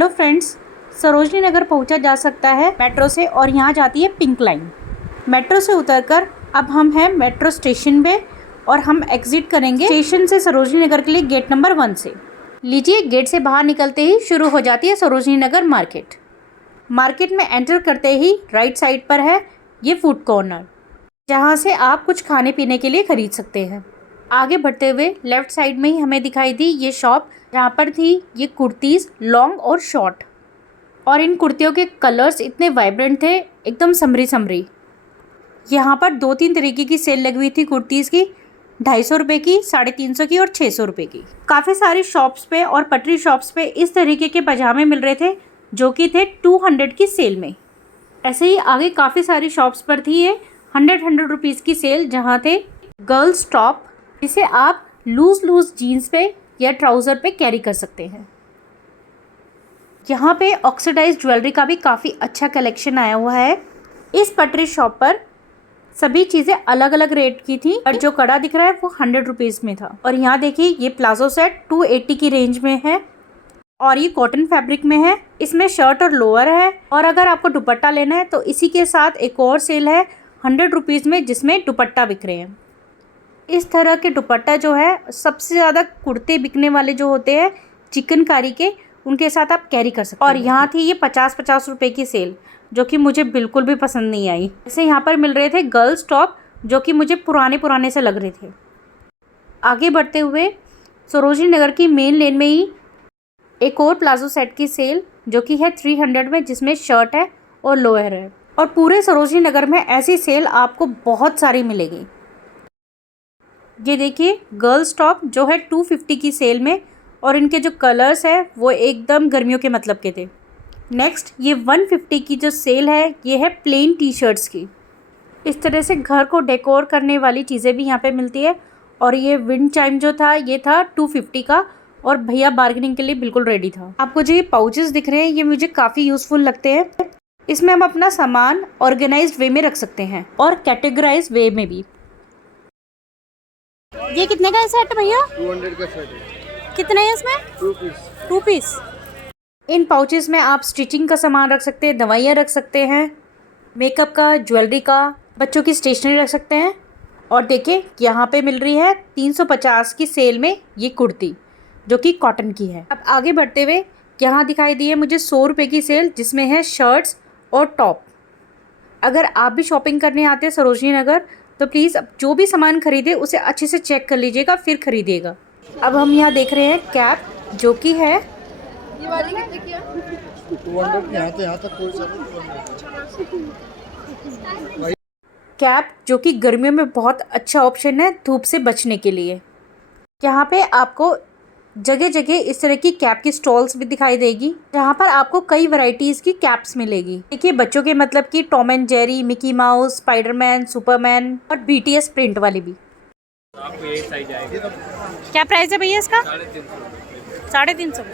Hello friends, Sarojini Nagar पहुंचा जा सकता है मेट्रो से और यहाँ जाती है पिंक लाइन। मेट्रो से उतरकर अब हम हैं मेट्रो स्टेशन पे और हम एग्जिट करेंगे स्टेशन से सरोजनी नगर के लिए गेट नंबर 1 से। लीजिए, गेट से बाहर निकलते ही शुरू हो जाती है सरोजनी नगर मार्केट। मार्केट में एंटर करते ही राइट साइड पर है ये फूड कॉर्नर, जहाँ से आप कुछ खाने पीने के लिए खरीद सकते हैं। आगे बढ़ते हुए लेफ़्ट साइड में ही हमें दिखाई दी ये शॉप, जहाँ पर थी ये कुर्तीज़ लॉन्ग और शॉर्ट, और इन कुर्तियों के कलर्स इतने वाइब्रेंट थे, एकदम समरी समरी। यहाँ पर 2-3 तरीके की सेल लगी हुई थी कुर्तीज़ की, 250 रुपये की, 350 की और 600 रुपये की। काफ़ी सारी शॉप्स पे और पटरी शॉप्स पे इस तरीके के पजामे मिल रहे थे जो कि थे 200 की सेल में। ऐसे ही आगे काफ़ी सारी शॉप्स पर थी ये 100 रुपीज़ की सेल, जहाँ थे गर्ल्स टॉप, जिसे आप लूज़ जीन्स पे या ट्राउज़र पे कैरी कर सकते हैं। यहाँ पे ऑक्सीडाइज्ड ज्वेलरी का भी काफ़ी अच्छा कलेक्शन आया हुआ है। इस पटरी शॉप पर सभी चीज़ें अलग अलग रेट की थी, और जो कड़ा दिख रहा है वो 100 रुपीज़ में था। और यहाँ देखिए, ये प्लाजो सेट 280 की रेंज में है और ये कॉटन फैब्रिक में है। इसमें शर्ट और लोअर है, और अगर आपको दुपट्टा लेना है तो इसी के साथ एक और सेल है 100 रुपीज़ में, जिसमें दुपट्टा बिक रहे हैं। इस तरह के दुपट्टा जो है, सबसे ज़्यादा कुर्ते बिकने वाले जो होते हैं चिकनकारी के, उनके साथ आप कैरी कर सकते हैं। और यहाँ थी ये 50-50 रुपये की सेल, जो कि मुझे बिल्कुल भी पसंद नहीं आई। ऐसे यहाँ पर मिल रहे थे गर्ल्स टॉप, जो कि मुझे पुराने से लग रहे थे। आगे बढ़ते हुए सरोजनी नगर की मेन लेन में ही एक और प्लाजो सेट की सेल, जो कि है 300 में, जिसमें शर्ट है और लोअर है। और पूरे सरोजनी नगर में ऐसी सेल आपको बहुत सारी मिलेगी। ये देखिए, गर्ल्स टॉप जो है 250 की सेल में, और इनके जो कलर्स है वो एकदम गर्मियों के मतलब के थे। नेक्स्ट ये 150 की जो सेल है, ये है प्लेन टी शर्ट्स की। इस तरह से घर को डेकोर करने वाली चीज़ें भी यहाँ पे मिलती है। और ये विंड चाइम जो था, ये था 250 का, और भैया बार्गेनिंग के लिए बिल्कुल रेडी था। आपको जो ये पाउचेस दिख रहे हैं, ये मुझे काफ़ी यूज़फुल लगते हैं। इसमें हम अपना सामान ऑर्गेनाइज्ड वे में रख सकते हैं और कैटेगराइज वे में भी। ये कितने का है सेट भैया? 200 का सेट है। कितने हैं इसमें? 2 पीस। इन पाउचेस में आप स्टिचिंग का सामान रख सकते हैं, दवाइयाँ रख सकते हैं, मेकअप का, ज्वेलरी का, बच्चों की स्टेशनरी रख सकते हैं। और देखिए, यहाँ पे मिल रही है 350 की सेल में ये कुर्ती, जो कि कॉटन की है। अब आगे बढ़ते हुए यहाँ दिखाई दी है मुझे 100 रुपये की सेल, जिसमें है शर्ट्स और टॉप। अगर आप भी शॉपिंग करने आते हैं सरोजनी नगर, तो प्लीज़ अब जो भी सामान खरीदे उसे अच्छे से चेक कर लीजिएगा, फिर खरीदिएगा। अब हम यहाँ देख रहे हैं कैप, जो कि है 200 यहाँ तक कोई कैप, जो कि गर्मियों में बहुत अच्छा ऑप्शन है धूप से बचने के लिए। यहाँ पे आपको जगह जगह इस तरह की कैप की स्टॉल्स भी दिखाई देगी, जहाँ पर आपको कई वैरायटीज़ की कैप्स मिलेगी। देखिए, बच्चों के मतलब की Tom and Jerry, Mickey mouse, Spiderman, Superman और BTS प्रिंट वाली भी। आपको यही साइज आएगा। क्या प्राइस है भैया इसका? 350।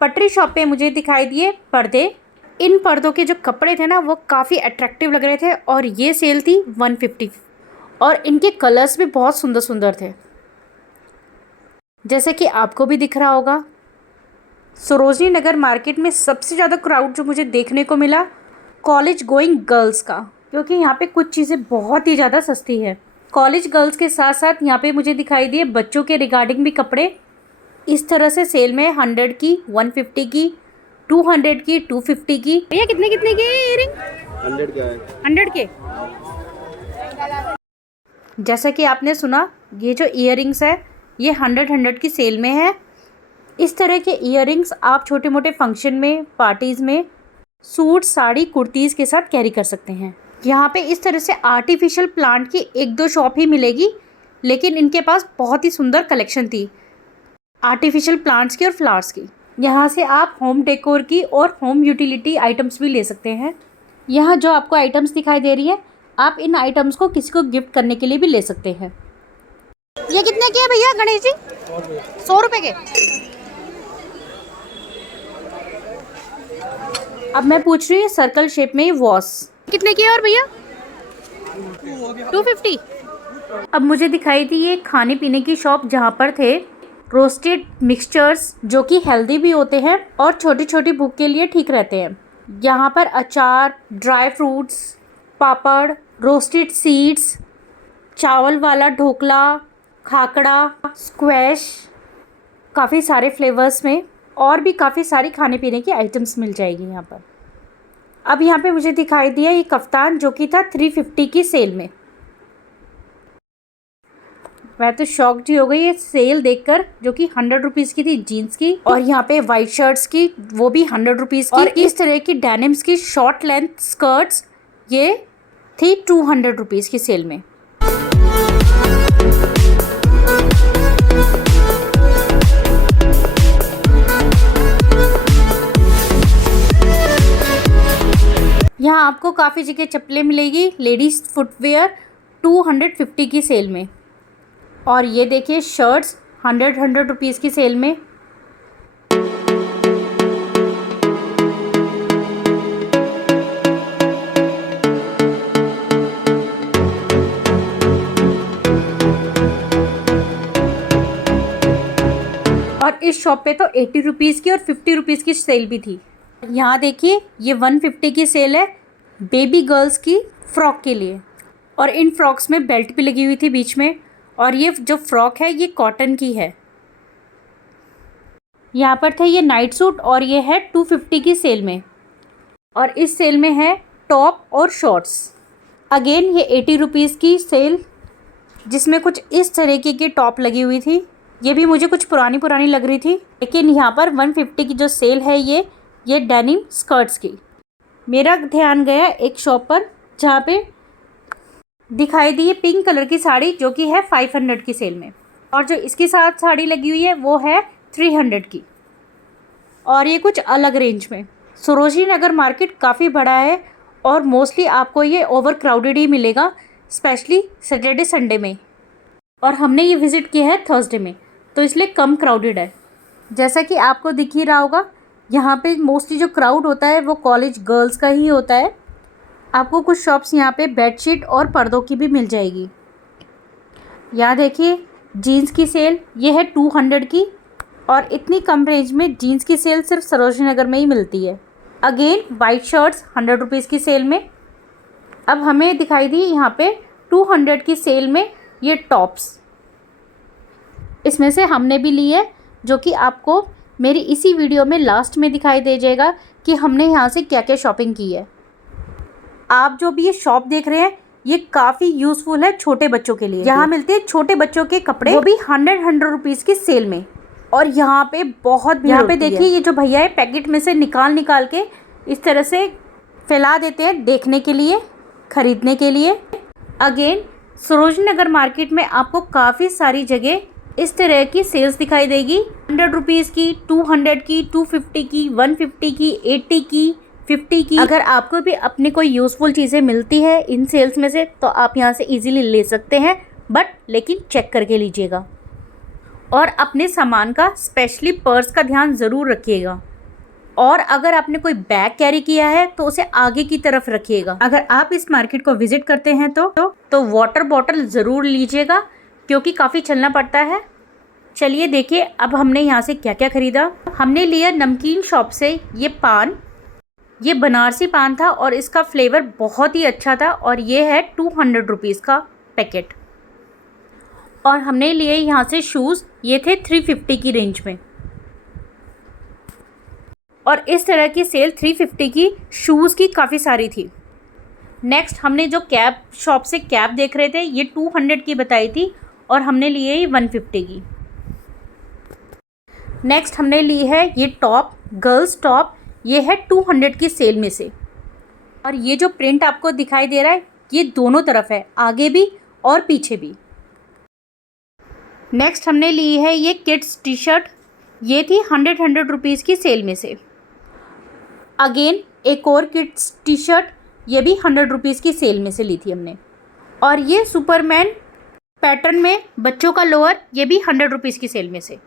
पटरी शॉप पे मुझे दिखाई दिए पर्दे। इन पर्दों के जो कपड़े थे ना, वो काफ़ी अट्रैक्टिव लग रहे थे, और ये सेल थी 150, और इनके कलर्स भी बहुत सुंदर सुंदर थे, जैसे कि आपको भी दिख रहा होगा। सरोजनी नगर मार्केट में सबसे ज़्यादा क्राउड जो मुझे देखने को मिला, कॉलेज गोइंग गर्ल्स का, क्योंकि यहाँ पे कुछ चीज़ें बहुत ही ज़्यादा सस्ती है। कॉलेज गर्ल्स के साथ साथ यहाँ पे मुझे दिखाई दिए बच्चों के रिगार्डिंग भी कपड़े इस तरह से सेल में 100 की, 150 की, 200 की, 250 की। भैया कितने की इयरिंग? 100 का है। 100 के। जैसा कि आपने सुना, ये जो इयरिंग्स है ये 100 की सेल में है। इस तरह के इयरिंग्स आप छोटे मोटे फंक्शन में, पार्टीज़ में, सूट, साड़ी, कुर्तीज़ के साथ कैरी कर सकते हैं। यहाँ पे इस तरह से आर्टिफिशियल प्लांट की 1-2 शॉप ही मिलेगी, लेकिन इनके पास बहुत ही सुंदर कलेक्शन थी आर्टिफिशियल प्लांट्स की और फ्लावर्स की। यहाँ से आप होम डेकोर की और होम यूटिलिटी आइटम्स भी ले सकते हैं। यहाँ जो आपको आइटम्स दिखाई दे रही है, आप इन आइटम्स को किसी को गिफ्ट करने के लिए भी ले सकते हैं। ये कितने के है भैया गणेश जी? 100 रुपये के। अब मैं पूछ रही हूँ सर्कल शेप में वॉस कितने की है? और भैया 250। अब मुझे दिखाई दी ये खाने पीने की शॉप, जहाँ पर थे रोस्टेड मिक्सचर्स जो कि हेल्दी भी होते हैं और छोटी छोटी भूख के लिए ठीक रहते हैं। यहाँ पर अचार, ड्राई फ्रूट्स, पापड़, रोस्टेड सीड्स, चावल वाला ढोकला, खाकड़ा, स्क्वैश, काफ़ी सारे फ्लेवर्स में और भी काफ़ी सारी खाने पीने की आइटम्स मिल जाएगी यहाँ पर। अब यहाँ पे मुझे दिखाई दिया ये कफ्तान जो कि था 350 की सेल में। मैं तो शॉक्ड ही हो गई ये सेल देखकर, जो कि 100 रुपीज़ की थी जीन्स की, और यहाँ पे वाइट शर्ट्स की वो भी 100 रुपीज़ की, और इस तरह की डेनिम्स की शॉर्ट लेंथ स्कर्ट्स ये थी 200 रुपीज़ की सेल में। यहाँ आपको काफ़ी जगह चप्पलें मिलेगी लेडीज़ फुटवेयर 250 की सेल में, और ये देखिए शर्ट्स 100 रुपीज़ की सेल में। और इस शॉप पे तो 80 रुपीज़ की और 50 रुपीज़ की सेल भी थी। यहाँ देखिए ये 150 की सेल है बेबी गर्ल्स की फ़्रॉक के लिए, और इन फ्रॉक्स में बेल्ट भी लगी हुई थी बीच में, और ये जो फ्रॉक है ये कॉटन की है। यहाँ पर थे ये नाइट सूट और ये है 250 की सेल में, और इस सेल में है टॉप और शॉर्ट्स। अगेन ये 80 रुपीज़ की सेल जिसमें कुछ इस तरीके की टॉप लगी हुई थी, ये भी मुझे कुछ पुरानी लग रही थी, लेकिन यहाँ पर 150 की जो सेल है ये डेनिम स्कर्ट्स की। मेरा ध्यान गया एक शॉप पर जहाँ पे दिखाई दी है पिंक कलर की साड़ी जो कि है 500 की सेल में, और जो इसके साथ साड़ी लगी हुई है वो है 300 की, और ये कुछ अलग रेंज में। सरोजनी नगर मार्केट काफ़ी बड़ा है और मोस्टली आपको ये ओवर क्राउडेड ही मिलेगा, स्पेशली सैटरडे संडे में, और हमने ये विज़िट किया है थर्सडे में, तो इसलिए कम क्राउडेड है। जैसा कि आपको दिख ही रहा होगा यहाँ पे मोस्टली जो क्राउड होता है वो कॉलेज गर्ल्स का ही होता है। आपको कुछ शॉप्स यहाँ पे बेडशीट और पर्दों की भी मिल जाएगी। यहाँ देखिए जीन्स की सेल ये है 200 की, और इतनी कम रेंज में जीन्स की सेल सिर्फ सरोजनी नगर में ही मिलती है। अगेन वाइट शर्ट्स 100 रुपीज़ की सेल में। अब हमें दिखाई दी यहाँ पे 200 की सेल में ये टॉप्स, इसमें से हमने भी ली है, जो कि आपको मेरी इसी वीडियो में लास्ट में दिखाई दे जाएगा कि हमने यहाँ से क्या क्या शॉपिंग की है। आप जो भी ये शॉप देख रहे हैं ये काफ़ी यूज़फुल है छोटे बच्चों के लिए। यहाँ मिलते हैं छोटे बच्चों के कपड़े, वो भी 100 रुपीज़ की सेल में, और यहाँ पे बहुत भीड़ होती है। यहाँ पे देखिए ये जो भैया है पैकेट में से निकाल के इस तरह से फैला देते हैं देखने के लिए, ख़रीदने के लिए। अगेन सरोजनी नगर मार्केट में आपको काफ़ी सारी जगह इस तरह की सेल्स दिखाई देगी, 100 रुपीज़ की, 200 की, 250 की, 150 की, 80 की, 50 की। अगर आपको भी अपनी कोई यूज़फुल चीज़ें मिलती है इन सेल्स में से तो आप यहाँ से इजीली ले सकते हैं, बट लेकिन चेक करके लीजिएगा, और अपने सामान का स्पेशली पर्स का ध्यान ज़रूर रखिएगा, और अगर आपने कोई बैग कैरी किया है तो उसे आगे की तरफ रखिएगा। अगर आप इस मार्केट को विजिट करते हैं तो वाटर बॉटल ज़रूर लीजिएगा, क्योंकि काफ़ी चलना पड़ता है। चलिए देखिए अब हमने यहाँ से क्या क्या ख़रीदा। हमने लिया नमकीन शॉप से ये पान, ये बनारसी पान था और इसका फ्लेवर बहुत ही अच्छा था, और ये है 200 रुपीज़ का पैकेट। और हमने लिए यहाँ से शूज़, ये थे 350 की रेंज में, और इस तरह की सेल 350 की शूज़ की काफ़ी सारी थी। नेक्स्ट हमने जो कैप शॉप से कैप देख रहे थे ये 200 की बताई थी, और हमने लिए ये 150 की। नेक्स्ट हमने ली है ये टॉप, गर्ल्स टॉप, ये है 200 की सेल में से, और ये जो प्रिंट आपको दिखाई दे रहा है ये दोनों तरफ है, आगे भी और पीछे भी। नेक्स्ट हमने ली है ये किड्स टी शर्ट, ये थी 100 रुपीज़ की सेल में से। अगेन एक और किड्स टी शर्ट, ये भी 100 रुपीज़ की सेल में से ली थी हमने। और ये सुपरमैन पैटर्न में बच्चों का लोअर, ये भी 100 रुपीज़ की सेल में से।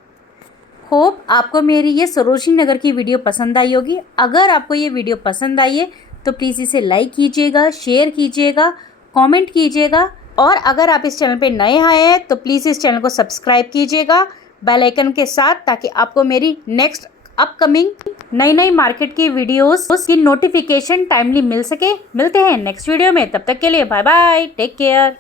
होप आपको मेरी ये सरोजनी नगर की वीडियो पसंद आई होगी। अगर आपको ये वीडियो पसंद आई है तो प्लीज़ इसे लाइक कीजिएगा, शेयर कीजिएगा, कमेंट कीजिएगा, और अगर आप इस चैनल पे नए आए हैं तो प्लीज़ इस चैनल को सब्सक्राइब कीजिएगा, बेल आइकन के साथ, ताकि आपको मेरी नेक्स्ट अपकमिंग नई नई मार्केट की वीडियोस की नोटिफिकेशन टाइमली मिल सके। मिलते हैं नेक्स्ट वीडियो में, तब तक के लिए बाय बाय, टेक केयर।